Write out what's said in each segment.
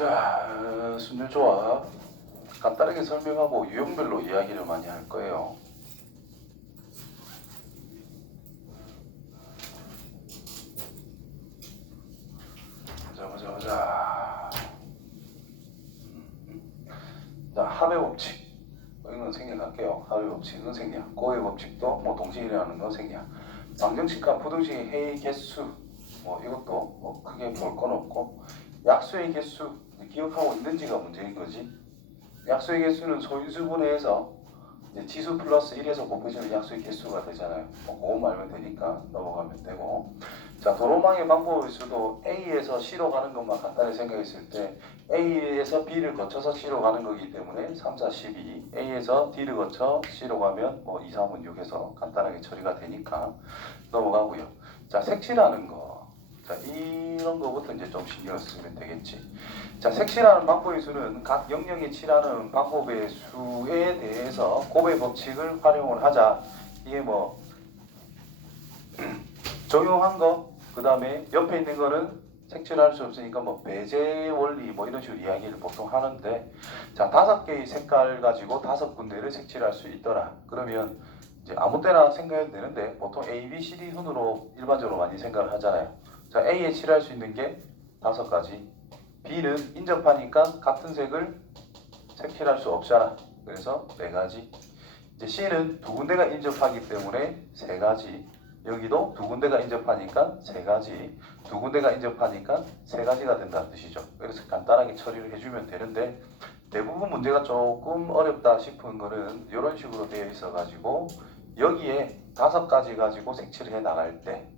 자, 순열 조합 간단하게 설명하고 유형별로 이야기를 많이 할 거예요. 보자. 자, 합의 법칙. 이건 생략할게요. 합의 법칙은 생략. 고의 법칙도 뭐 동시에 일어나는 건 생략. 방정식과 부등식의 해의 개수. 이것도 크게 볼 건 없고, 약수의 개수 기억하고 있는지가 문제인 거지. 약수의 개수는 소인수분해에서 이제 지수 플러스 1에서 곱해주면 약수의 개수가 되잖아요. 그것만 알면 되니까 넘어가면 되고. 자, 도로망의 방법일 수도 A에서 C로 가는 것만 간단히 생각했을 때 A에서 B를 거쳐서 C로 가는 거기 때문에 3, 4, 12 A에서 D를 거쳐 C로 가면 2, 3은 6에서 간단하게 처리가 되니까 넘어가고요. 자, 색칠하는 거. 자, 이런 거부터 이제 좀 신경을 쓰면 되겠지. 자, 색칠하는 방법의 수는 각 영역에 칠하는 방법의 수에 대해서 곱의 법칙을 활용을 하자. 이게 적용한 거, 그 다음에 옆에 있는 거는 색칠할 수 없으니까 배제 원리 이런 식으로 이야기를 보통 하는데, 자, 5개의 색깔 가지고 5군데를 색칠할 수 있더라. 그러면 이제 아무 때나 생각해도 되는데 보통 A, B, C, D 순으로 일반적으로 많이 생각을 하잖아요. 자, A에 칠할 수 있는 게 5가지. B는 인접하니까 같은 색을 색칠할 수 없잖아. 그래서 4가지. 이제 C는 2군데가 인접하기 때문에 3가지. 여기도 2군데가 인접하니까 3가지. 2군데가 인접하니까 3가지가 된다는 뜻이죠. 그래서 간단하게 처리를 해주면 되는데, 대부분 문제가 조금 어렵다 싶은 거는 이런 식으로 되어 있어 가지고 여기에 5가지 가지고 색칠을 해 나갈 때,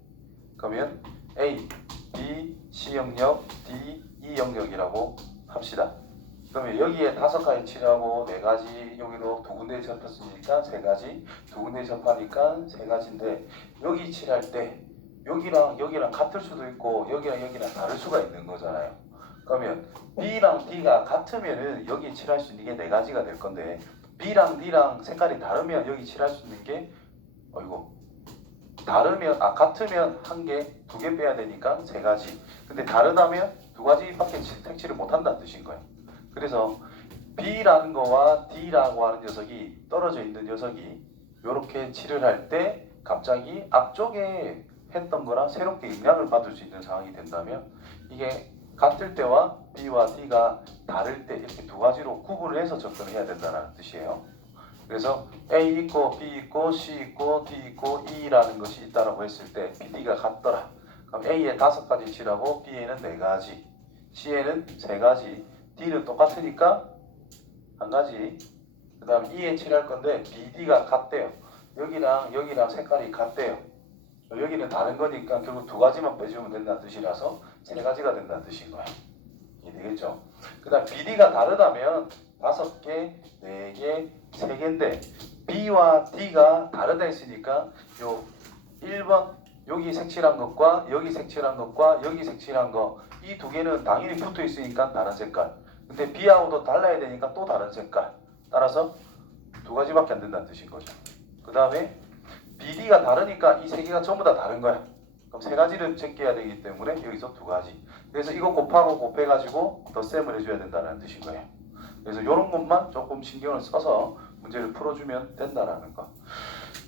그러면 A, B, C 영역, D, E 영역이라고 합시다. 그러면 여기에 5가지 칠하고 4가지, 여기도 2군데에 접혔으니까 3가지, 2군데에 접하니까 3가지인데, 여기 칠할 때 여기랑 여기랑 같을 수도 있고 여기랑 여기랑 다를 수가 있는 거잖아요. 그러면 B랑 D가 같으면은 여기 칠할 수 있는 게 4가지가 될 건데, B랑 D랑 색깔이 다르면 여기 칠할 수 있는 게 다르면 같으면 1개, 2개 빼야 되니까 3가지. 근데 다르다면 2가지밖에 색칠을 못 한다는 뜻인 거예요. 그래서 B라는 거와 D라고 하는 녀석이 떨어져 있는 녀석이 이렇게 칠을 할 때 갑자기 앞쪽에 했던 거랑 새롭게 영향을 받을 수 있는 상황이 된다면, 이게 같을 때와 B와 D가 다를 때 이렇게 2가지로 구분을 해서 접근을 해야 된다는 뜻이에요. 그래서 A 있고 B 있고 C 있고 D 있고 E라는 것이 있다라고 했을 때 B, D가 같더라. 그럼 A에 5가지 칠하고 B에는 4가지, C에는 3가지, D는 똑같으니까 1가지. 그 다음 E에 칠할 건데 B, D가 같대요. 여기랑 여기랑 색깔이 같대요. 여기는 다른 거니까 결국 2가지만 빼주면 된다는 뜻이라서 3가지가 된다는 뜻인 거야. 이해되겠죠? 그 다음 BD가 다르다면 5개, 4개, 3개인데 B와 D가 다르다 했으니까 요 1번 여기 색칠한 것과 여기 색칠한 것과 여기 색칠한 거, 이 2개는 당연히 붙어 있으니까 다른 색깔. 근데 B하고도 달라야 되니까 또 다른 색깔. 따라서 2가지밖에 안 된다는 뜻인 거죠. 그 다음에 BD가 다르니까 이 3개가 전부 다 다른 거야. 그럼 3가지를 제껴야 되기 때문에 여기서 2가지. 그래서 이거 곱하고 곱해가지고 덧셈을 해줘야 된다는 뜻인 거예요. 그래서 이런 것만 조금 신경을 써서 문제를 풀어주면 된다라는 거.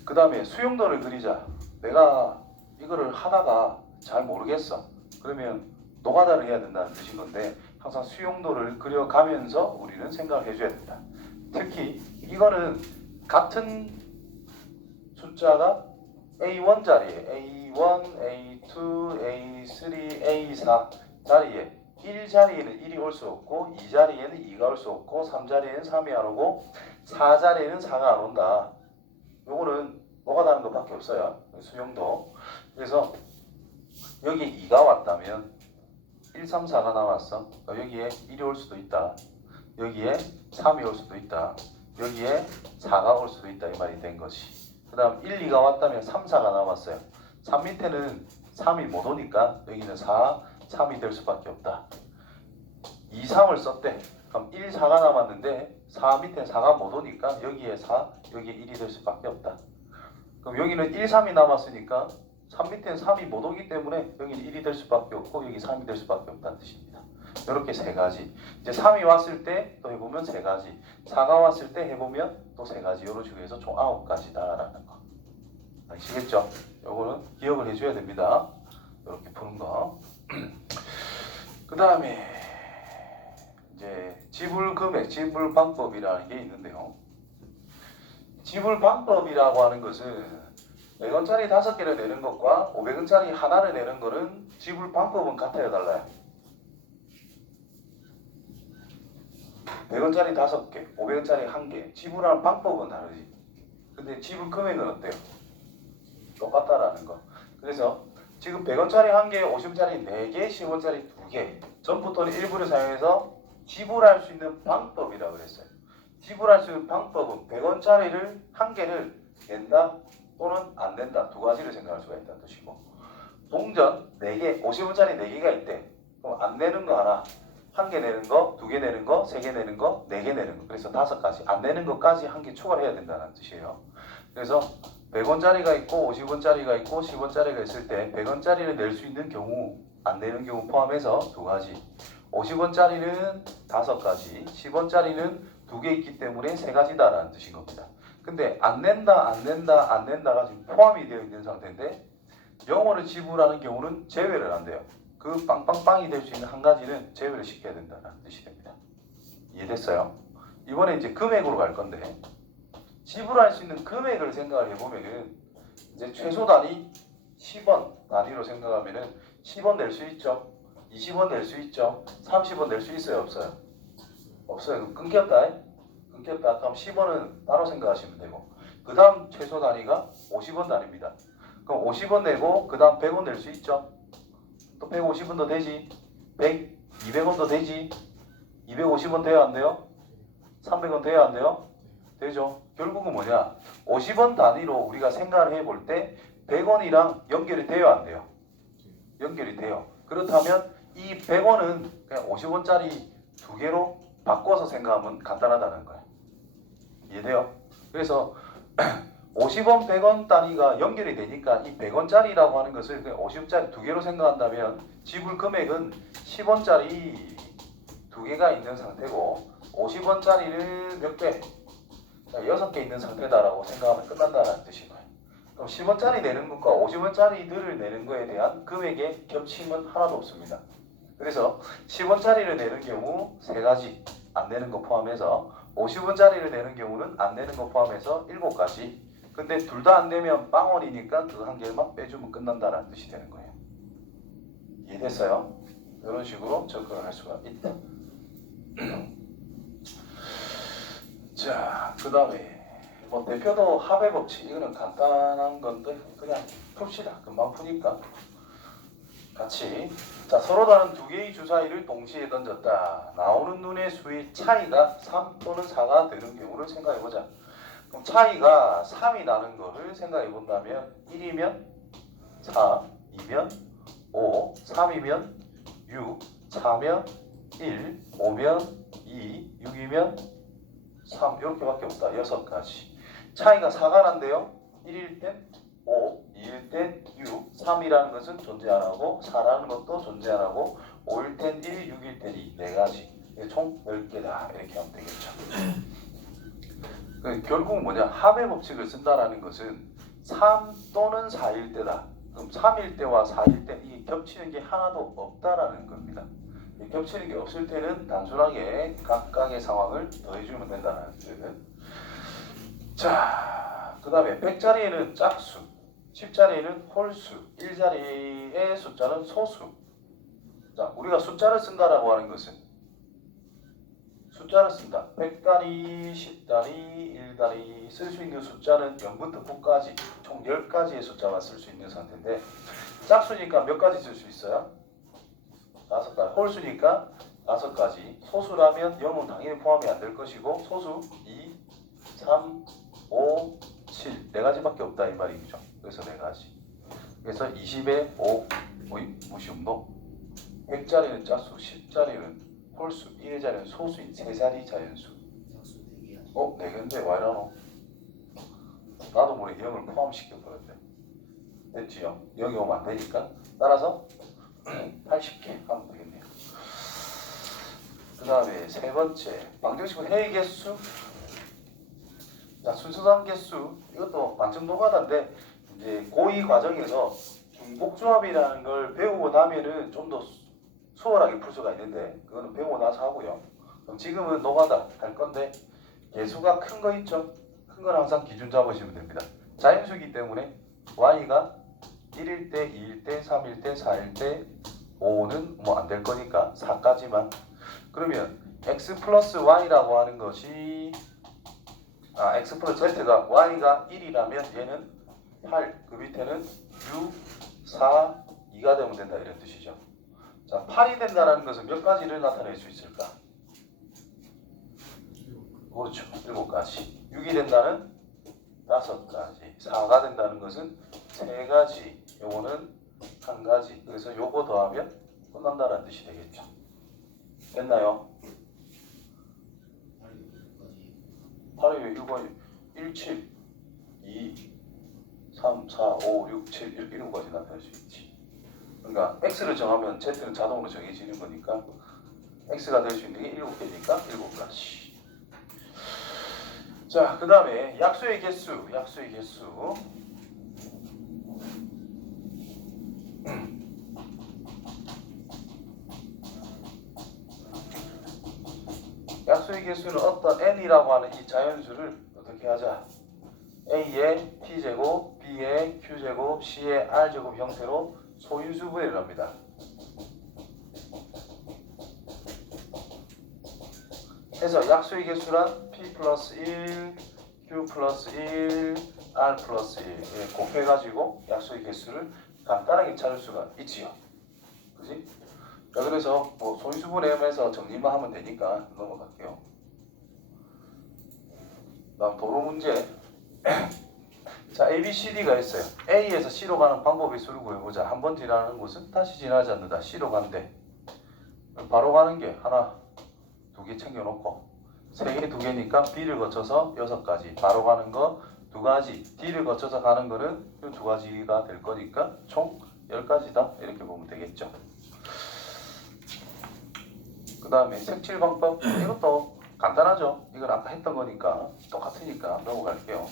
그 다음에 수용도를 그리자. 내가 이거를 하다가 잘 모르겠어. 그러면 노가다를 해야 된다는 뜻인 건데, 항상 수용도를 그려가면서 우리는 생각을 해줘야 된다. 특히 이거는 같은 숫자가 A1 자리에 A1, A2, A3, A4 자리에 1 자리에는 1이 올 수 없고 2 자리에는 2가 올 수 없고 3 자리에는 3이 안 오고 4 자리에는 4가 안 온다. 요거는 노가다는 것밖에 없어요. 수용도. 그래서 여기에 2가 왔다면 1, 3, 4가 나왔어. 여기에 1이 올 수도 있다. 여기에 3이 올 수도 있다. 여기에 4가 올 수도 있다. 이 말이 된 거지. 그 다음 1, 2가 왔다면 3, 4가 나왔어요. 3 밑에는 3이 못 오니까 여기는 4, 3이 될 수밖에 없다. 2, 3을 썼대. 그럼 1, 4가 남았는데 4 밑에 4가 못 오니까 여기에 4, 여기에 1이 될 수밖에 없다. 그럼 여기는 1, 3이 남았으니까 3 밑에는 3이 못 오기 때문에 여기는 1이 될 수밖에 없고 여기 3이 될 수밖에 없다는 뜻입니다. 이렇게 세 가지. 이제 3이 왔을 때 또 해보면 세 가지. 4가 왔을 때 해보면 또 세 가지. 이런 식으로 해서 총 9가지다라는 거. 아시겠죠? 요거는 기억을 해줘야 됩니다. 이렇게 푸는 거. 그 다음에 이제 지불 금액, 지불 방법이라는 게 있는데요. 지불 방법이라고 하는 것은 100원짜리 5개를 내는 것과 500원짜리 하나를 내는 거는 지불 방법은 같아요, 달라요? 100원짜리 5개, 500원짜리 1개, 지불하는 방법은 다르지. 근데 지불 금액은 어때요? 똑같다라는 거. 그래서 지금 100원짜리 1개, 50원짜리 4개, 10원짜리 2개 전부 또는 일부를 사용해서 지불할 수 있는 방법이라고 그랬어요. 지불할 수 있는 방법은 100원짜리를 1개를 낸다 또는 안 낸다. 두 가지를 생각할 수가 있다는 뜻이고, 동전 4개, 50원짜리 4개가 있대. 그럼 안 내는 거 하나, 1개 내는 거, 2개 내는 거, 3개 내는 거, 4개 내는 거. 그래서 5가지. 안 내는 것까지 1개 추가를 해야 된다는 뜻이에요. 그래서 100원짜리가 있고 50원짜리가 있고 10원짜리가 있을 때 100원짜리를 낼 수 있는 경우, 안 내는 경우 포함해서 2가지. 50원짜리는 5가지, 10원짜리는 2개 있기 때문에 3가지다라는 뜻인 겁니다. 근데 안 낸다, 안 낸다, 안 낸다가 지금 포함이 되어 있는 상태인데, 영어를 지불하는 경우는 제외를 한대요. 그 빵빵빵이 될 수 있는 1가지는 제외를 시켜야 된다는 뜻이 됩니다. 이해됐어요? 이번에 이제 금액으로 갈 건데, 지불할 수 있는 금액을 생각을 해보면은 이제 최소 단위 10원 단위로 생각하면은 10원 낼 수 있죠. 20원 낼 수 있죠. 30원 낼 수 있어요, 없어요? 없어요. 끊겼다. 끊겼다. 그럼 10원은 따로 생각하시면 되고, 그 다음 최소 단위가 50원 단위입니다. 그럼 50원 내고 그 다음 100원 낼 수 있죠. 또 150원 더 되지. 100, 200원 더 되지. 250원 돼야 안 돼요? 300원 돼야 안 돼요? 되죠. 결국은 뭐냐, 50원 단위로 우리가 생각을 해볼 때 100원이랑 연결이 돼야 안 돼요? 연결이 돼요. 그렇다면 이 100원은 그냥 50원짜리 2개로 바꿔서 생각하면 간단하다는 거예요. 이해돼요? 그래서 50원, 100원 단위가 연결이 되니까 이 100원짜리라고 하는 것을 그냥 50원짜리 2개로 생각한다면 지불 금액은 10원짜리 2개가 있는 상태고, 50원짜리는 몇 개? 6개 있는 상태다라고 생각하면 끝난다는 뜻인 거예요. 그럼 10원짜리 내는 것과 50원짜리들을 내는 것에 대한 금액의 겹침은 하나도 없습니다. 그래서 10원짜리를 내는 경우 3가지, 안 내는 거 포함해서, 50원짜리를 내는 경우는 안 내는 거 포함해서 7가지. 근데 둘 다 안 내면 빵원이니까 그 1개만 빼주면 끝난다는 뜻이 되는 거예요. 이해됐어요? 이런 식으로 접근을 할 수가 있다. 자, 그 다음에 뭐 대표도 합의 법칙, 이거는 간단한 건데 그냥 풉시다. 금방 푸니까 같이. 자, 서로 다른 2개의 주사위를 동시에 던졌다. 나오는 눈의 수의 차이가 3 또는 4가 되는 경우를 생각해보자. 그럼 차이가 3이 나는 거를 생각해본다면 1이면 4, 2면 5, 3이면 6, 4면 1, 5면 2, 6이면 3, 이렇게밖에 없다. 6가지. 차이가 4가 난대요. 1일 땐 5, 2일 땐 6, 3이라는 것은 존재 안 하고 4라는 것도 존재 안 하고 5일 땐 1, 6일 땐 2, 4가지. 총 10개다. 이렇게 하면 되겠죠. 결국 뭐냐, 합의 법칙을 쓴다라는 것은 3 또는 4일 때다. 그럼 3일 때와 4일 때 이게 겹치는 게 하나도 없다라는 겁니다. 겹치는 게 없을 때는 단순하게 각각의 상황을 더해주면 된다는 뜻은. 자, 그 다음에 100자리에는 짝수, 10자리에는 홀수, 1자리의 숫자는 소수. 자, 우리가 숫자를 쓴다라고 하는 것은 숫자를 쓴다. 100단위, 10단위, 1단위 쓸 수 있는 숫자는 0부터 9까지 총 10가지의 숫자만 쓸 수 있는 상태인데, 짝수니까 몇 가지 쓸 수 있어요? 5가지. 홀수니까 5가지. 소수라면 0은 당연히 포함이 안 될 것이고, 소수 2, 3, 5, 7 4가지밖에 없다 이 말이죠. 그래서 4가지. 그래서 20에 5 무시음도, 100자리는 짝수, 10자리는 홀수, 1의 자리는 소수인 3자리 자연수. 4개인데 왜 이러노? 나도 모르게 0을 포함시켜버렸네. 됐지요? 0이 오면 안 되니까 따라서 80개 하면 되겠네요. 그 다음에 세 번째 방정식은 해의 개수. 자, 순서상 개수. 이것도 만점 노가다인데 이제 고2 과정에서 중복조합이라는 걸 배우고 나면은 좀 더 수월하게 풀 수가 있는데 그거는 배우고 나서 하고요. 그럼 지금은 노가다 할 건데 개수가 큰 거 있죠? 큰 건 항상 기준 잡으시면 됩니다. 자연수이기 때문에 y가 1일 때, 2일 때, 3일 때, 4일 때, 5는 뭐 안 될 거니까 4까지만. 그러면 x 플러스 y라고 하는 것이 x 플러스 z가 y가 1이라면 얘는 8, 그 밑에는 6, 4, 2가 되면 된다 이런 뜻이죠. 자, 8이 된다는 것은 몇 가지를 나타낼 수 있을까? 그렇죠. 7가지. 6이 된다는 5가지. 4가 된다는 것은 3가지. 요거는 1가지. 그래서 요거 더하면 끝난다는 뜻이 되겠죠. 됐나요? 8이 6번 1, 7, 2, 3, 4, 5, 6, 7 이렇게 7가지 나타낼 수 있지. 그러니까 x를 정하면 z는 자동으로 정해지는 거니까 x가 될 수 있는 게 7개니까 7가지. 자, 그 다음에 약수의 개수. 약수의 개수. 약수의 개수는 어떤 n이라고 하는 이 자연수를 어떻게 하자? a의 t제곱, b의 q제곱, c의 r제곱 형태로 소인수분해를 합니다. 해서 약수의 개수란 p 플러스 1, q 플러스 1, r 플러스 1 곱해가지고 약수의 개수를 간단하게 찾을 수가 있지요. 그지? 자, 그래서 뭐 소인수분해하면서 정리만 하면 되니까 넘어갈게요. 다음 도로 문제. 자, A, B, C, D가 있어요. A에서 C로 가는 방법의 수를 구해보자. 한 번 지나는 곳은 다시 지나지 않는다. C로 간대. 바로 가는 게 하나, 2개 챙겨놓고 3개, 2개니까 B를 거쳐서 6가지. 바로 가는 거 2가지. D를 거쳐서 가는 거는 2가지가 될 거니까 총 10가지다. 이렇게 보면 되겠죠. 그 다음에 색칠 방법. 이것도 간단하죠. 이건 아까 했던 거니까 똑같으니까 넘어갈게요.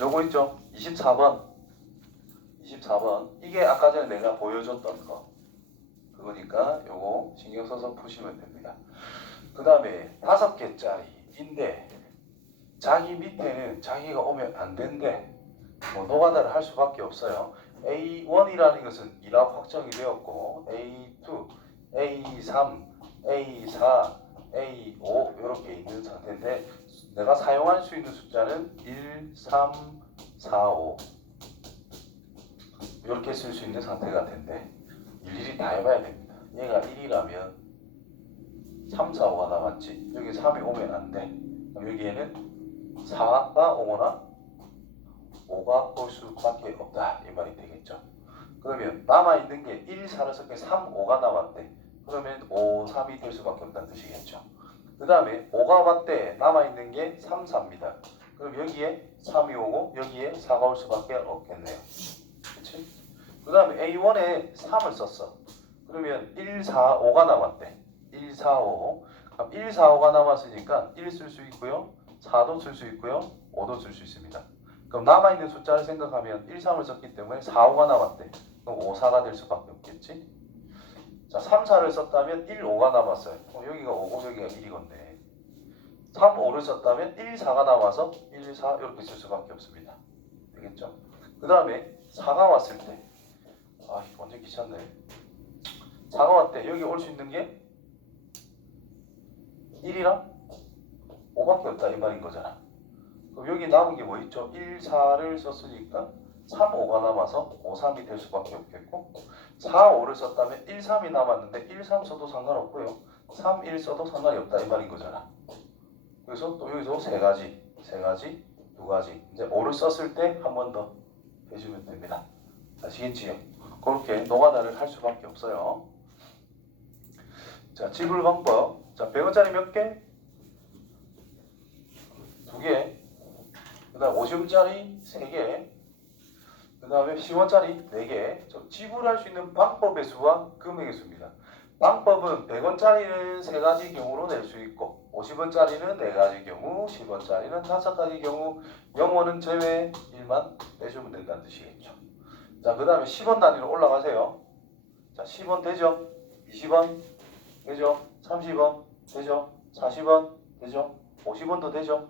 요거 있죠? 24번. 24번. 이게 아까 전에 내가 보여줬던 거. 그거니까 요거 신경 써서 푸시면 됩니다. 그 다음에 5개짜리인데 자기 밑에는 자기가 오면 안 된대. 뭐 노가다를 할 수밖에 없어요. A1이라는 것은 2라 확정이 되었고 A2, A3, A4, A5 이렇게 있는 상태인데 내가 사용할 수 있는 숫자는 1, 3, 4, 5 이렇게 쓸 수 있는 상태가 된대. 일일이 다 해봐야 됩니다. 얘가 1이라면 3, 4, 5가 남았지. 여기 3이 오면 안 돼. 그럼 여기에는 4가 오거나 5가 올 수밖에 없다. 이 말이 되겠죠. 그러면 남아있는 게 1, 4를 썼게 3, 5가 남았대. 그러면 5, 3이 될 수밖에 없다는 뜻이겠죠. 그 다음에 5가 왔대. 남아있는 게 3, 4입니다. 그럼 여기에 3이 오고 여기에 4가 올 수밖에 없겠네요. 그치? 그 다음에 A1에 3을 썼어. 그러면 1, 4, 5가 남았대. 1, 4, 5. 그럼 1, 4, 5가 남았으니까 1 쓸 수 있고요. 4도 쓸 수 있고요. 5도 쓸 수 있습니다. 그럼 남아있는 숫자를 생각하면 1, 3을 썼기 때문에 4, 5가 남았대. 그럼 5, 4가 될 수밖에 없겠지. 자, 3, 4를 썼다면 1, 5가 남았어요. 여기가 5고 여기가 1이건데 3, 5를 썼다면 1, 4가 남아서 1, 4 이렇게 쓸 수밖에 없습니다. 되겠죠? 그 다음에 4가 왔을 때 완전 귀찮네. 4가 왔대. 여기 올 수 있는 게 1이랑 5밖에 없다 이 말인 거잖아. 그럼 여기 남은 게 뭐 있죠? 1, 4를 썼으니까 3, 5가 남아서 5, 3이 될 수밖에 없겠고 4, 5를 썼다면 1, 3이 남았는데 1, 3 써도 상관없고요. 3, 1 써도 상관이 없다 이 말인 거잖아. 그래서 또 여기서 3가지, 2가지 이제 5를 썼을 때 한 번 더 해주면 됩니다. 아시겠지요? 그렇게 노가다를 할 수밖에 없어요. 자, 지불 방법. 자, 100원짜리 몇 개? 2개. 그 다음 50원짜리 3개. 그 다음에 10원짜리 4개. 지불할 수 있는 방법의 수와 금액의 수입니다. 방법은 100원짜리는 3가지 경우로 낼 수 있고 50원짜리는 4가지 경우, 10원짜리는 5가지 경우, 0원은 제외 1만 빼주면 된다는 뜻이겠죠. 자, 그 다음에 10원 단위로 올라가세요. 자, 10원 되죠? 20원 되죠? 30원 되죠? 40원 되죠? 50원도 되죠?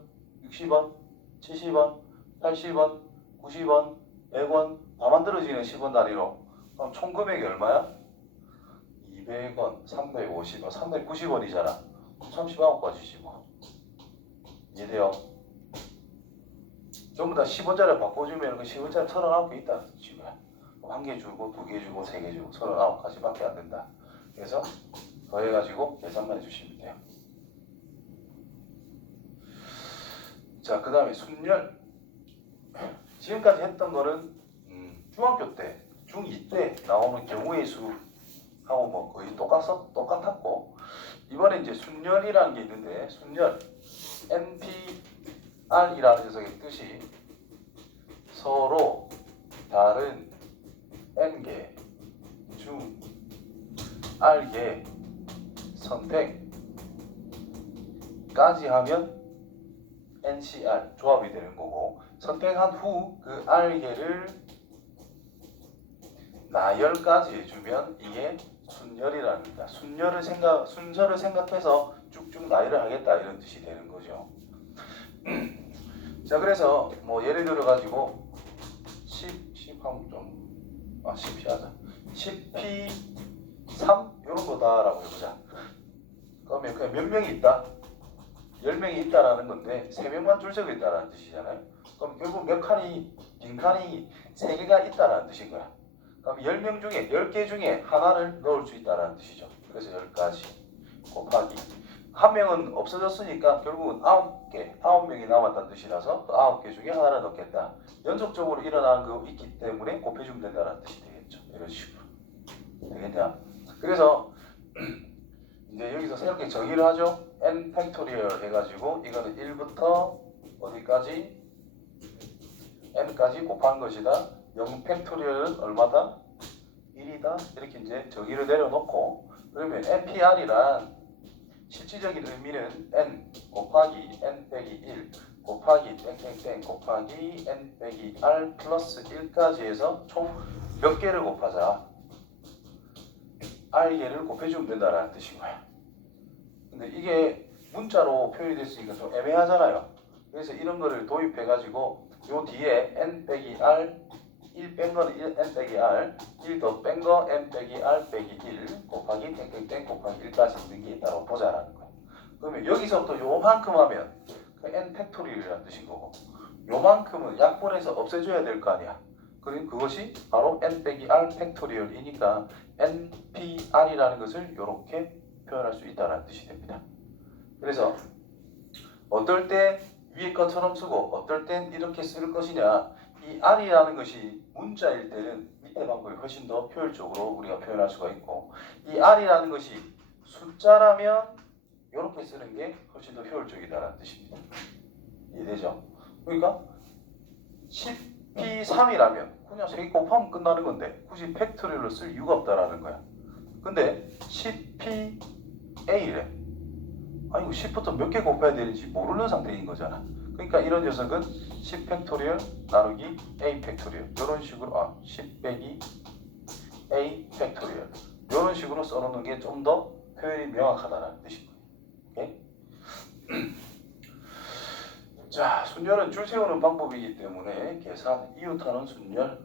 60원, 70원, 80원, 90원, 100원 다 만들어지는 10원 단위로. 그럼 총 금액이 얼마야? 200원, 350원, 390원이잖아. 39가지지 뭐. 이해돼요? 전부 다 10원짜리 바꿔주면 그 10원짜리 39개 있다. 지금 한 개 주고, 2개 주고, 3개 주고 39가지밖에 안 된다. 그래서 더해가지고 계산만 해주시면 돼요. 자, 그 다음에 순열. 지금까지 했던 거는 중학교 때, 중2 때 나오는 경우의 수하고 뭐 거의 똑같았고, 이번에 이제 순열이라는 게 있는데, 순열 NPR이라는 녀석의 뜻이 서로 다른 N개 중 R개 선택까지 하면 NCR 조합이 되는 거고, 선택한 후 그 R개를 나열까지 해주면 이게 순열이랍니다. 순서를 생각해서 쭉쭉 나열을 하겠다 이런 뜻이 되는 거죠. 자, 그래서 뭐 예를 들어 가지고 10 하면 좀 10P 하자. 10P3 이런 거다라고 해보자. 그러면 그냥 몇 명이 있다? 10명이 있다라는 건데 3명만 줄 서고 있다라는 뜻이잖아요. 그럼 결국 몇 칸이 빈칸이 3개가 있다라는 뜻인 거야. 그럼 10명 중에 10개 중에 하나를 넣을 수 있다라는 뜻이죠. 그래서 10가지 곱하기 한 명은 없어졌으니까 결국은 9명이 남았다는 뜻이라서 9개 중에 하나를 넣겠다. 연속적으로 일어나는 거 있기 때문에 곱해주면 된다는 뜻이 되겠죠. 이런 식으로 되겠냐? 그래서 이제 여기서 새롭게 정의를 하죠. n 팩토리얼 해가지고 이거는 1부터 어디까지? n까지 곱한 것이다. 0 팩토리얼은 얼마다? 1이다. 이렇게 이제 정의를 내려놓고, 그러면 NPR이란 실질적인 의미는 n 곱하기 n 빼기 1 곱하기 땡땡땡 곱하기 n 빼기 r 플러스 1까지 해서 총 몇 개를 곱하자? r개를 곱해주면 된다라는 뜻인 거야. 근데 이게 문자로 표현이 됐으니까 좀 애매하잖아요. 그래서 이런 거를 도입해가지고 요 뒤에 n 빼기 r 1 뺀 거는 n 빼기 r 1 더 뺀 거 n 빼기 r 빼기 1 곱하기 땡땡땡 곱하기 1까지 있는 게 있다고 보자라는 거예요. 그러면 여기서부터 요만큼 하면 그 n 팩토리얼이라는 뜻인 거고, 요만큼은 약분해서 없애줘야 될 거 아니야. 그럼 그것이 바로 n 빼기 r 팩토리얼이니까 npr이라는 것을 이렇게 표현할 수 있다는 뜻이 됩니다. 그래서 어떨 때 위에 것처럼 쓰고 어떨 땐 이렇게 쓸 것이냐, 이 r이라는 것이 문자일 때는 밑에 방법이 훨씬 더 효율적으로 우리가 표현할 수가 있고, 이 r이라는 것이 숫자라면 이렇게 쓰는 게 훨씬 더 효율적이다라는 뜻입니다. 이해되죠? 그러니까 10P3이라면 그냥 3개 곱하면 끝나는 건데 굳이 팩토리얼로 쓸 이유가 없다라는 거야. 근데 10PA래. 아니 10부터 몇 개 곱해야 되는지 모르는 상태인 거잖아. 그러니까 이런 녀석은 10 팩토리얼 나누기 A 팩토리얼 이런 식으로 10 빼기 A 팩토리얼 이런 식으로 써놓는 게 좀 더 표현이 명확하다는 뜻인 거예요. 오케이? 자, 순열은 줄 세우는 방법이기 때문에 계산, 이웃하는 순열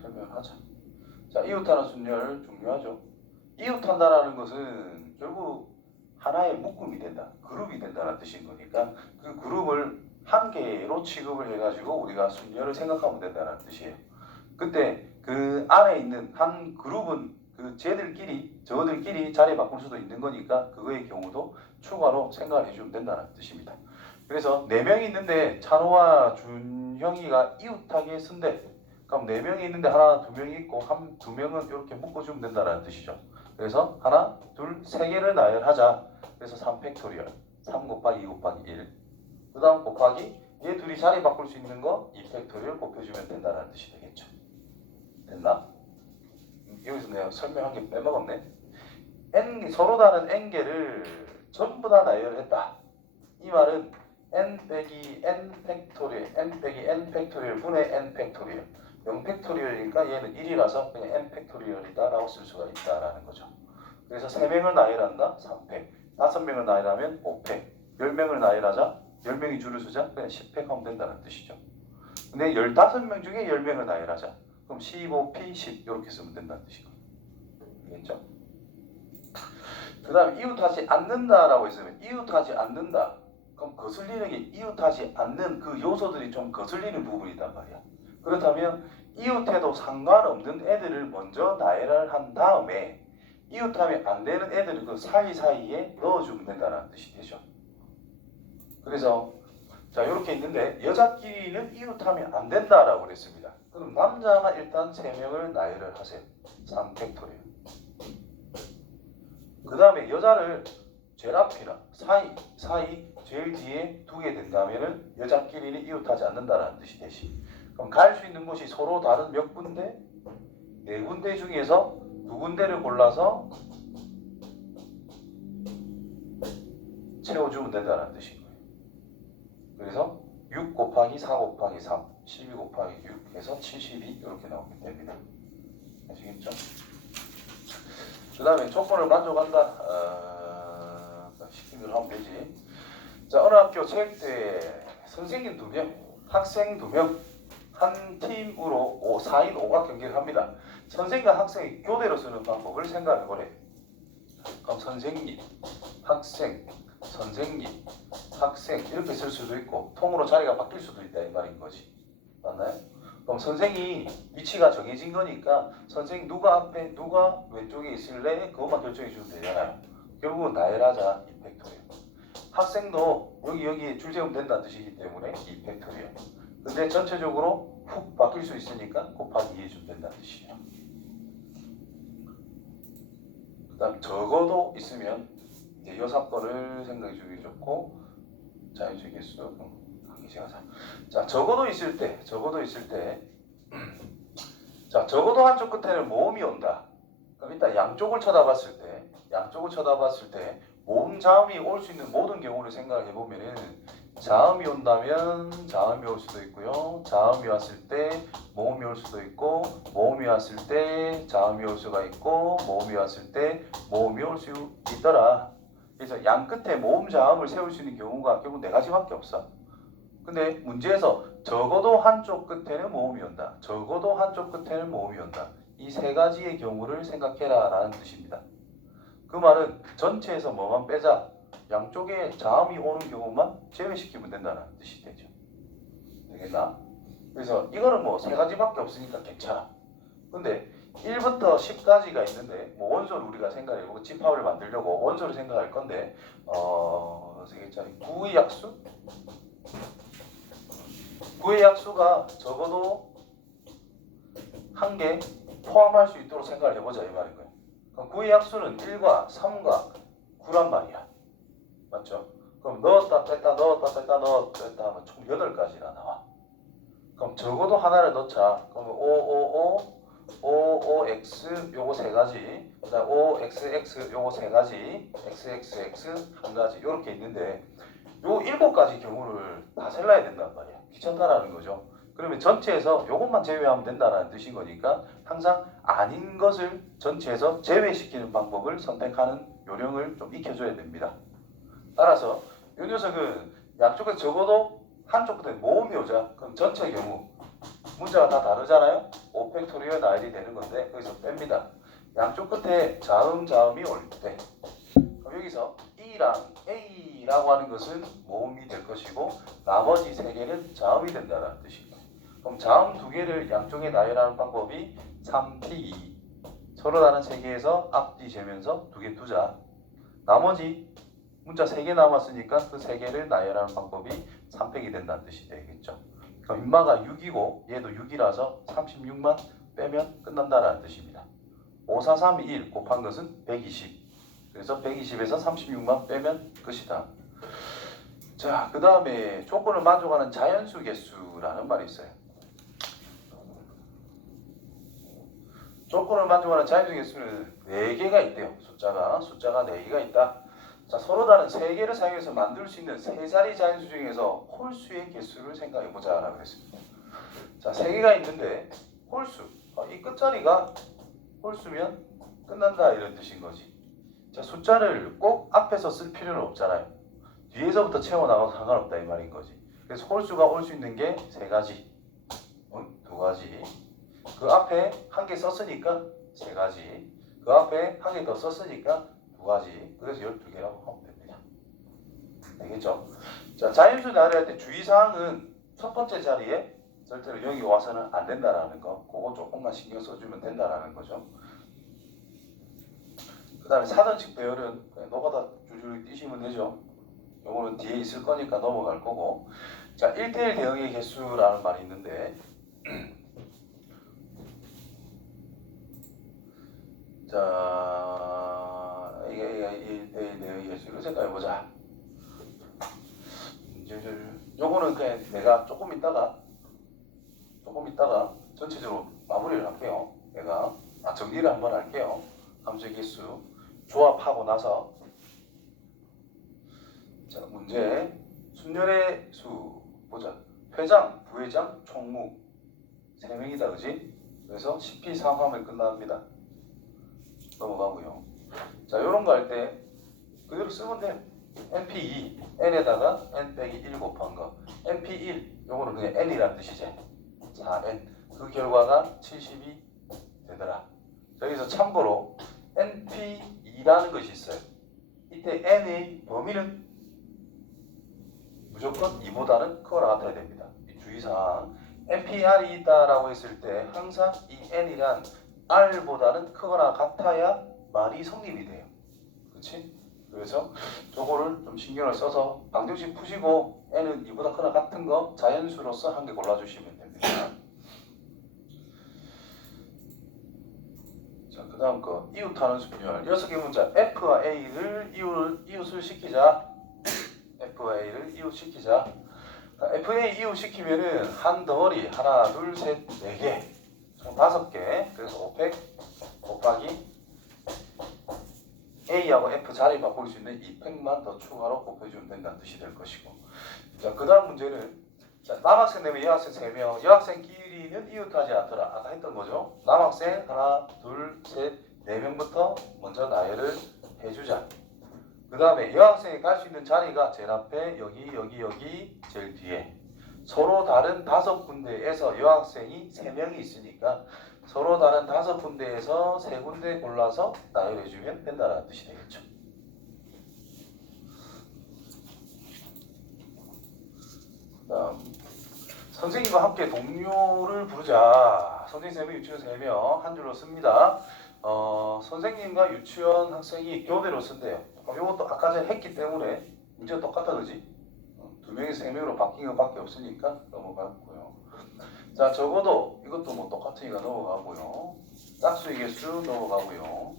설명하자. 자, 이웃하는 순열 중요하죠. 이웃한다라는 것은 결국 하나의 묶음이 된다, 그룹이 된다는 뜻인 거니까 그 그룹을 한 개로 취급을 해가지고 우리가 순열을 생각하면 된다는 뜻이에요. 그때 그 안에 있는 한 그룹은 그 저들끼리 자리 바꿀 수도 있는 거니까 그거의 경우도 추가로 생각을 해주면 된다는 뜻입니다. 그래서 4명이 있는데 찬호와 준형이가 이웃하게 쓴대. 그럼 4명이 있는데 하나, 2명이 있고 2명은 이렇게 묶어주면 된다는 뜻이죠. 그래서 하나, 둘, 3개를 나열하자. 그래서 3 팩토리얼 3 곱하기 2 곱하기 1 그 다음 곱하기 얘 둘이 자리 바꿀 수 있는 거 2 팩토리얼 곱해주면 된다는 뜻이 되겠죠. 됐나? 여기서 내가 설명한 게 빼먹었네. 서로 다른 n개를 전부 다 나열했다. 이 말은 n 빼기 n 팩토리얼, n 빼기 n 팩토리얼 분의 n 팩토리얼. 0 팩토리얼이니까 얘는 1이라서 그냥 n 팩토리얼이다 라고 쓸 수가 있다라는 거죠. 그래서 3명을 나열한다. 3팩. 5명을 나열하면 5팩. 10명을 나열하자. 10명이 줄을 서자. 그냥 10팩 하면 된다는 뜻이죠. 근데 15명 중에 10명을 나열하자. 그럼 15P 10 이렇게 쓰면 된다는 뜻이고. 알겠죠? 그 다음에 이웃하지 않는다라고 했으면 이웃하지 않는다. 그럼 거슬리는 게 이웃하지 않는 그 요소들이 좀 거슬리는 부분이단 말이야. 그렇다면 이웃해도 상관없는 애들을 먼저 나열을 한 다음에 이웃하면 안 되는 애들을 그 사이사이에 넣어주면 된다는 뜻이 되죠. 그래서 자 이렇게 있는데 여자끼리는 이웃하면 안 된다라고 그랬습니다. 그럼 남자가 일단 3명을 나열을 하세요. 3팩토리얼. 그 다음에 여자를 제일 앞이나 사이 제일 뒤에 두게 된다면은 여자끼리는 이웃하지 않는다라는 뜻이 되시. 그럼 갈 수 있는 곳이 서로 다른 몇 군데? 4군데 중에서 2군데를 골라서 채워주면 된다는 뜻인 거예요. 그래서 6 곱하기 4 곱하기 3, 12 곱하기 6 해서 72 이렇게 나오게 됩니다. 아시겠죠? 그 다음에 조건을 만족한다. 시키면 하면 되지. 자, 어느 학교 체육대회 선생님 2명, 학생 2명, 한 팀으로 4인 5각 경기를 합니다. 선생님과 학생이 교대로 쓰는 방법을 생각해보래. 그럼 선생님, 학생, 선생님, 학생 이렇게 쓸 수도 있고 통으로 자리가 바뀔 수도 있다 이 말인 거지. 맞나요? 그럼 선생이 위치가 정해진 거니까 선생 누가 앞에 누가 왼쪽에 있을래? 그것만 결정해 주면 되잖아요. 결국은 나열하자 이 팩토리얼. 학생도 여기 줄 세우면 된다는 뜻이기 때문에 이 팩토리얼. 근데 전체적으로 훅 바뀔 수 있으니까 곱하기 2 해주면 된다는 뜻이에요. 그 다음 적어도 있으면 이제 여사건을 생각해 주기 좋고 자유주의 개수 시작하자. 자, 적어도 있을 때 자, 적어도 한쪽 끝에는 모음이 온다. 그럼 일단 양쪽을 쳐다봤을 때 모음 자음이 올 수 있는 모든 경우를 생각해 보면은 자음이 온다면 자음이 올 수도 있고요. 자음이 왔을 때 모음이 올 수도 있고, 모음이 왔을 때 자음이 올 수가 있고, 모음이 왔을 때 모음이 올 수 있더라. 그래서 양 끝에 모음 자음을 세울 수 있는 경우가 결국 4가지밖에 없어. 근데 문제에서 적어도 한쪽 끝에는 모음이 온다. 적어도 한쪽 끝에는 모음이 온다. 이 3가지의 경우를 생각해라 라는 뜻입니다. 그 말은 전체에서 뭐만 빼자. 양쪽에 자음이 오는 경우만 제외시키면 된다는 뜻이 되죠. 되겠나? 그래서 이거는 뭐 3가지밖에 없으니까 괜찮아. 근데 1부터 10까지가 있는데 뭐 원소를 우리가 생각해보고 집합을 만들려고 원소를 생각할 건데 3개짜리 9의 약수? 9의 약수가 적어도 1개 포함할 수 있도록 생각을 해보자 이 말인 거예요. 그럼 9의 약수는 1과 3과 9란 말이야. 맞죠? 그럼 넣었다 뺐다 넣었다 뺐다 넣었다 뺐다 하면 총 8가지나 나와. 그럼 적어도 하나를 넣자. 그러면 5OX 요거 3가지, 그 다음 5XX 요거 3가지, XXX 1가지 요렇게 있는데 요 7가지 경우를 다 셀러야 된단 말이야. 귀찮다라는 거죠. 그러면 전체에서 요것만 제외하면 된다는 뜻인 거니까 항상 아닌 것을 전체에서 제외시키는 방법을 선택하는 요령을 좀 익혀줘야 됩니다. 따라서 이 녀석은 양쪽에 적어도 한쪽 끝에 모음이 오자. 그럼 전체 경우 문자가 다 다르잖아요. 5팩토리얼 나열이 되는 건데 거기서 뺍니다. 양쪽 끝에 자음이 올 때 그럼 여기서 E랑 A라고 하는 것은 모음이 될 것이고 나머지 3개는 자음이 된다는 뜻입니다. 그럼 자음 2개를 양쪽에 나열하는 방법이 3P2 서로 다른 3개에서 앞뒤 재면서 2개 두자. 나머지 문자 3개 남았으니까 그 3개를 나열하는 방법이 3팩이 된다는 뜻이 되겠죠. 그럼 인마가 6이고 얘도 6이라서 36만 빼면 끝난다는 뜻입니다. 5, 4, 3, 1 곱한 것은 120. 그래서 120에서 36만 빼면 끝이다. 자, 그 다음에 조건을 만족하는 자연수 개수라는 말이 있어요. 조건을 만족하는 자연수 개수는 4개가 있대요. 숫자가 4개가 있다. 자, 서로 다른 3개를 사용해서 만들 수 있는 3자리 자연수 중에서 홀수의 개수를 생각해보자 라고 했습니다. 자, 3개가 있는데 홀수, 이 끝자리가 홀수면 끝난다 이런 뜻인 거지. 자, 숫자를 꼭 앞에서 쓸 필요는 없잖아요. 뒤에서부터 채워나가도 상관없다 이 말인 거지. 그래서 홀수가 올 수 있는 게 3가지, 2가지. 그 앞에 한 개 썼으니까 3가지. 그 앞에 한 개 더 썼으니까 2가지. 그래서 12개라고 하면 됩니다. 되겠죠? 자, 자연수 나열할 때 주의사항은 첫 번째 자리에 절대로 여기 와서는 안 된다라는 거. 그거 조금만 신경 써주면 된다라는 거죠. 그 다음에 사전식 배열은 그냥 노가다 줄줄 띄시면 되죠. 요거는 뒤에 있을 거니까 넘어갈 거고. 자, 1대1 대응의 개수라는 말이 있는데 자, 이게 1대1 대응의 개수를 생각해보자. 요거는 그냥 내가 조금 있다가 전체적으로 마무리를 할게요. 내가 정리를 한번 할게요. 함수의 개수 조합하고 나서 자, 문제 순열의 수 보자. 회장, 부회장, 총무 3명이다, 그지? 그래서 CP3하면 끝납니다. 넘어가고요. 자, 요런 거 할 때 그대로 쓰면 돼. NP2, n에다가 n 빼기 1 곱한 거. NP1, 요거는 그냥 n이라는 뜻이지. 4n. 그 결과가 72 되더라. 여기서 참고로 NP2라는 것이 있어요. 이때 n의 범위는 무조건 2보다는 크거나 같아야 됩니다. 이 주의사항. NPR이 있다라고 했을 때 항상 이 n이란 r보다는 크거나 같아야 말이 성립이 돼요. 그렇지? 그래서 저거를 좀 신경을 써서 방정식 푸시고 n은 2보다 크거나 같은 거 자연수로서 한 개 골라주시면 됩니다. 자, 그 다음 거 이웃하는 순열 6개 문자. F와 A를 이웃을 시키자. F와 A를 이웃시키자. FA 이웃시키면은 한 덩어리 하나, 둘, 셋, 4개 총 5개. 그래서 500 곱하기 A하고 F 자리 바꿀 수 있는 200만 더 추가로 곱해주면 된다는 뜻이 될 것이고. 자, 그 다음 문제는 자, 남학생 4명, 여학생 3명. 여학생끼리는 이웃하지 않더라. 아까 했던 거죠. 남학생 하나, 둘, 셋, 4명부터 먼저 나열을 해주자. 그 다음에 여학생이 갈 수 있는 자리가 제일 앞에 여기 제일 뒤에. 서로 다른 5군데에서 여학생이 3명이 있으니까 서로 다른 5군데에서 3군데 골라서 나열해주면 된다는 뜻이 되겠죠. 다음 선생님과 함께 동료를 부르자. 선생님 3명, 유치원 3명 한 줄로 씁니다. 선생님과 유치원 학생이 교대로 쓴대요. 이것도 아까 전에 했기 때문에 문제가 똑같아, 그지? 2명에서 3명으로 바뀐 것밖에 없으니까 넘어갔고요. 자, 적어도 이것도 뭐 똑같으니까 넘어가고요. 짝수의 개수 넘어가고요.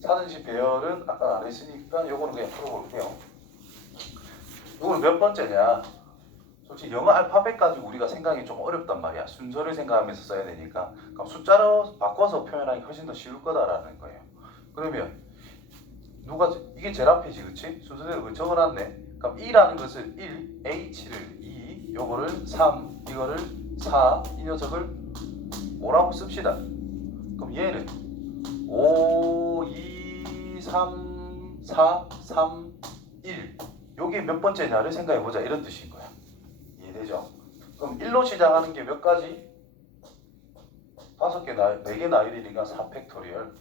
사전식 배열은 아까 안 했으니까 요거는 그냥 풀어볼게요. 요거는 몇 번째냐? 솔직히 영어 알파벳 가지고 우리가 생각이 좀 어렵단 말이야. 순서를 생각하면서 써야 되니까. 그럼 숫자로 바꿔서 표현하기 훨씬 더 쉬울 거다라는 거예요. 그러면 이게 제일 앞이지, 그치? 순서대로 적어놨네. 그럼 2라는 것을 1, H를 2, 요거를 3, 이거를 4, 이 녀석을 5라고 씁시다. 그럼 얘는 5, 2, 3, 4, 3, 1. 요게 몇 번째냐를 생각해보자. 이런 뜻인 거야. 이해되죠? 그럼 1로 시작하는 게 몇 가지? 5개, 4개 나열이니까 4팩토리얼.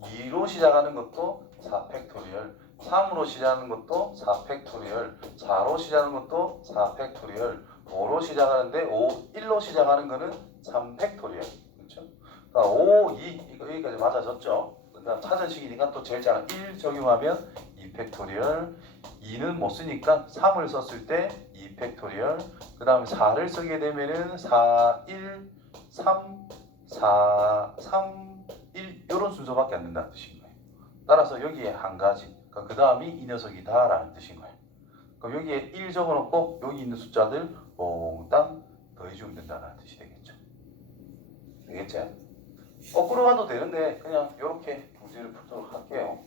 2로 시작하는 것도 4팩토리얼. 3으로 시작하는 것도 4팩토리얼. 4로 시작하는 것도 4팩토리얼. 5로 시작하는데 1로 시작하는 거는 3팩토리얼. 그렇죠? 그러니까 5, 2 이거 여기까지 맞아졌죠? 그다음 사전식이니까 또 제일 작은 1 적용하면 2팩토리얼. 2는 못 쓰니까 3을 썼을 때 2팩토리얼. 그 다음에 4를 쓰게 되면은 4, 1, 3, 4, 3, 1 이런 순서밖에 안 된다는 뜻인 거예요. 따라서 여기에 한 가지. 그 다음이 이 녀석이다 라는 뜻인 거예요. 그럼 여기에 1 적어놓고 여기 있는 숫자들 몽땅 더해주면 된다는 뜻이 되겠죠. 되겠죠? 거꾸로 가도 되는데 그냥 이렇게 문제를 풀도록 할게요.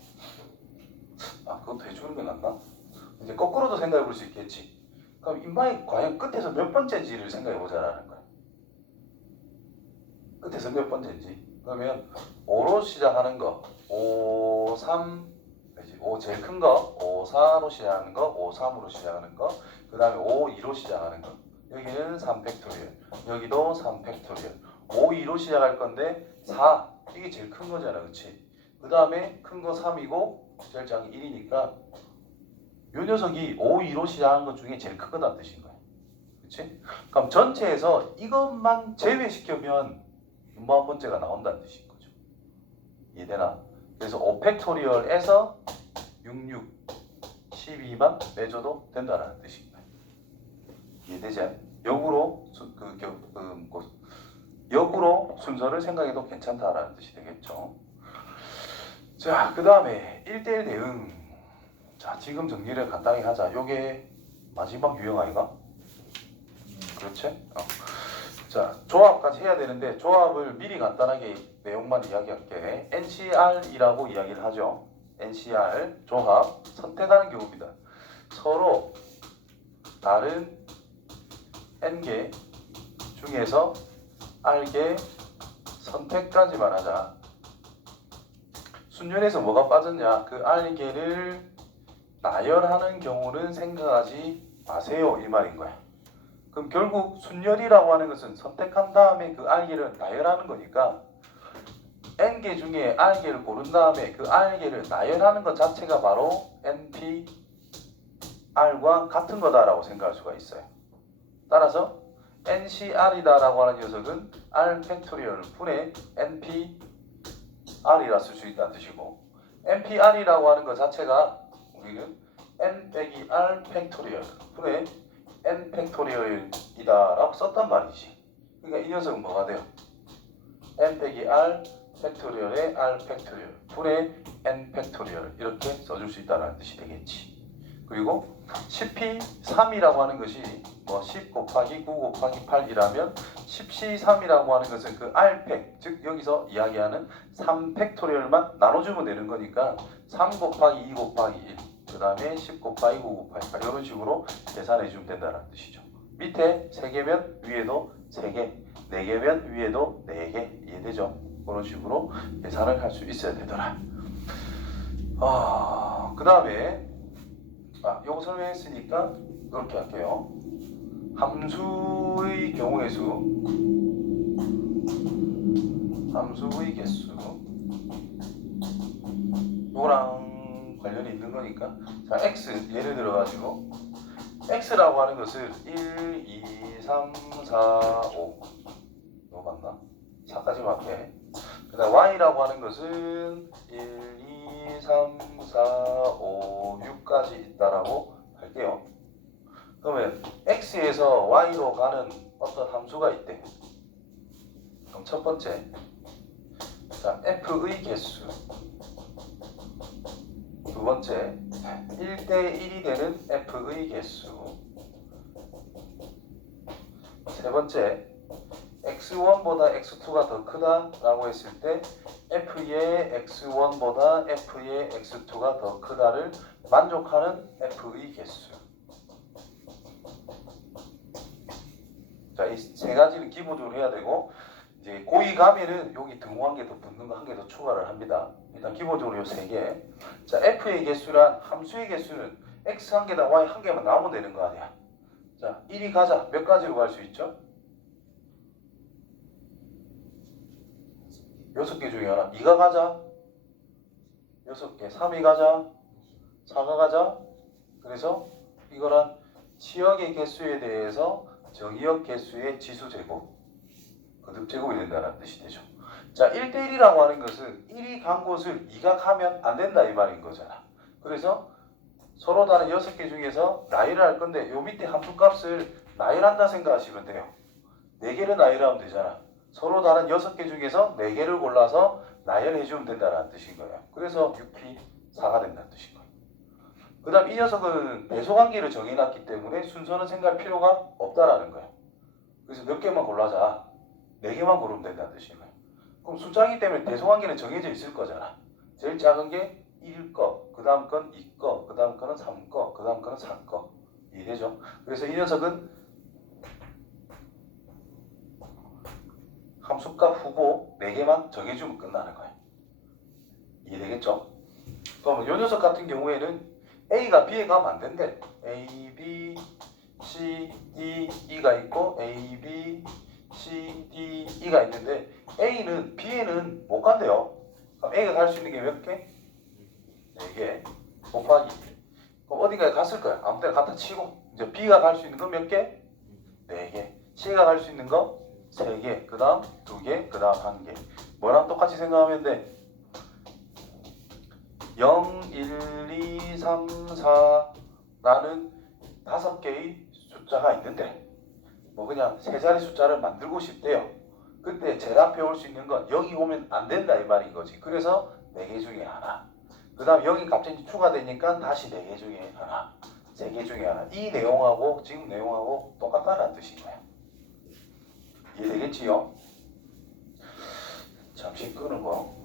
아, 그것도 해주는 게 낫나? 이제 거꾸로도 생각해 볼 수 있겠지. 그럼 인방이 과연 끝에서 몇 번째인지를 생각해 보자라는 거야. 끝에서 몇 번째인지. 그러면 5로 시작하는 거, 5, 3, 5 제일 큰 거, 5, 4로 시작하는 거, 5, 3으로 시작하는 거, 그 다음에 5, 2로 시작하는 거. 여기는 3팩토리얼, 여기도 3팩토리얼. 5, 2로 시작할 건데 4, 이게 제일 큰 거잖아, 그치? 그 다음에 큰 거 3이고 제일 작은 1이니까 이 녀석이 5, 2로 시작하는 것 중에 제일 크다는 뜻인 거야. 그치? 그럼 전체에서 이것만 제외시키면 한 번째가 나온다는 뜻인 거죠. 이해되나? 그래서 5팩토리얼에서 66, 12만 빼줘도 된다는 뜻인 거야. 이해되지? 역으로 역으로 순서를 생각해도 괜찮다라는 뜻이 되겠죠. 자, 그 다음에 1대1 대응. 자, 지금 정리를 간단히 하자. 요게 마지막 유형 아이가? 그렇지? 자, 조합까지 해야 되는데 조합을 미리 간단하게 내용만 이야기할게. NCR이라고 이야기를 하죠. NCR, 조합, 선택하는 경우입니다. 서로 다른 N개 중에서 R개 선택까지만 하자. 순열에서 뭐가 빠졌냐? 그 R개를 나열하는 경우는 생각하지 마세요, 이 말인 거야. 그럼 결국 순열이라고 하는 것은 선택한 다음에 그 R개를 나열하는 거니까 N개 중에 R개를 고른 다음에 그 R개를 나열하는 것 자체가 바로 NPR과 같은 거다라고 생각할 수가 있어요. 따라서 NCR이다라고 하는 녀석은 R 팩토리얼 분의 NPR이라 쓸 수 있다는 뜻이고, NPR이라고 하는 것 자체가 우리는 N 빼기 R 팩토리얼 분의 N 팩토리얼이다라고 썼단 말이지. 그러니까 이 녀석은 뭐가 돼요? N 빼기 R 팩토리얼의 R 팩토리얼 분의 N 팩토리얼 이렇게 써줄 수 있다는 뜻이 되겠지. 그리고 10p3이라고 하는 것이 뭐 10 곱하기 9 곱하기 8이라면 10c3이라고 하는 것은 그 R팩, 즉 여기서 이야기하는 3팩토리얼만 나눠주면 되는 거니까 3 곱하기 2 곱하기 1, 그 다음에 10 곱하기 9 곱하기 8 이런 식으로 계산해 주면 된다는 뜻이죠. 밑에 3개면 위에도 3개, 4개면 위에도 4개. 이해되죠? 그런 식으로 계산을 할 수 있어야 되더라. 그 다음에 요거 설명했으니까 이렇게 할게요. 함수의 경우의 수, 함수의 개수, 요거랑 관련이 있는 거니까, 자, x 예를 들어 가지고 x라고 하는 것을 1, 2, 3, 4, 5 이거 맞나? 4까지 맞게. 그 다음 y라고 하는 것은 1, 2, 3, 4, 5, 6까지 있다라고 할게요. 그러면 x에서 y로 가는 어떤 함수가 있대. 그럼 첫 번째, 자, f의 개수. 두 번째, 1대1이 되는 f의 개수. 세 번째, x1보다 x2가 더 크다라고 했을 때 f의 x1보다 f의 x2가 더 크다를 만족하는 f의 개수. 자, 이 세 가지는 기본적으로 해야 되고, 이제 고이 가면은 여기 등호 한 개 더 붙는 거 한 개 더 추가를 합니다. 일단 기본적으로 이 세 개. 자, f의 개수란 함수의 개수는 x 한 개당 y 한 개만 나오면 되는 거 아니야. 자, 1이 가자. 몇 가지로 갈 수 있죠? 6개 중에 하나. 2가 가자. 6개. 3이 가자. 4가 가자. 그래서 이거란 치역의 개수에 대해서 정의역 개수의 지수 제곱, 거듭 제곱이 된다는 뜻이 되죠. 자, 1대1이라고 하는 것은 1이 간 곳을 2가 가면 안 된다 이 말인 거잖아. 그래서 서로 다른 6개 중에서 나열을 할 건데 요 밑에 함수 값을 나열한다 생각하시면 돼요. 4개를 나열하면 되잖아. 서로 다른 6개 중에서 4개를 골라서 나열해주면 된다는 뜻인 거예요. 그래서 6p 4가 된다는 뜻인 거예요. 그 다음 이 녀석은 배소관계를 정해놨기 때문에 순서는 생각할 필요가 없다라는 거예요. 그래서 몇 개만 골라자. 4개만 고르면 된다는 뜻인 거예요. 그럼 숫자이기 때문에 대소관계는 정해져 있을 거잖아. 제일 작은 게 1 거, 그 다음 건 2 거, 그 다음 거는 3 거, 그 다음 거는 4 거. 이해되죠? 그래서 이 녀석은 함수값 후보 4개만 정해주면 끝나는 거예요. 이해되겠죠? 그러면 이 녀석 같은 경우에는 A가 B에 가면 안 된대. A, B, C, D, E가 있고 A, B, C, D, E가 있는데 A는 B에는 못 간대요. 그럼 A가 갈 수 있는 게 몇 개? 4개 곱하기. 그럼 어딘가에 갔을 거야. 아무 데나 갖다 치고. 이제 B가 갈 수 있는 건 몇 개? 4개. C가 갈 수 있는 거 3개. 그 다음 2개. 그 다음 1개. 뭐랑 똑같이 생각하면 돼? 0, 1, 2, 3, 4라는 5개의 숫자가 있는데 뭐 그냥 세 자리 숫자를 만들고 싶대요. 그때 제일 앞에 올 수 있는 건 0이 오면 안 된다 이 말인 거지. 그래서 4개 중에 하나. 그 다음 0이 갑자기 추가되니까 다시 4개 중에 하나. 3개 중에 하나. 이 내용하고 지금 내용하고 똑같다는 뜻인 거야. 이해되겠지요? 잠시 끄는 거.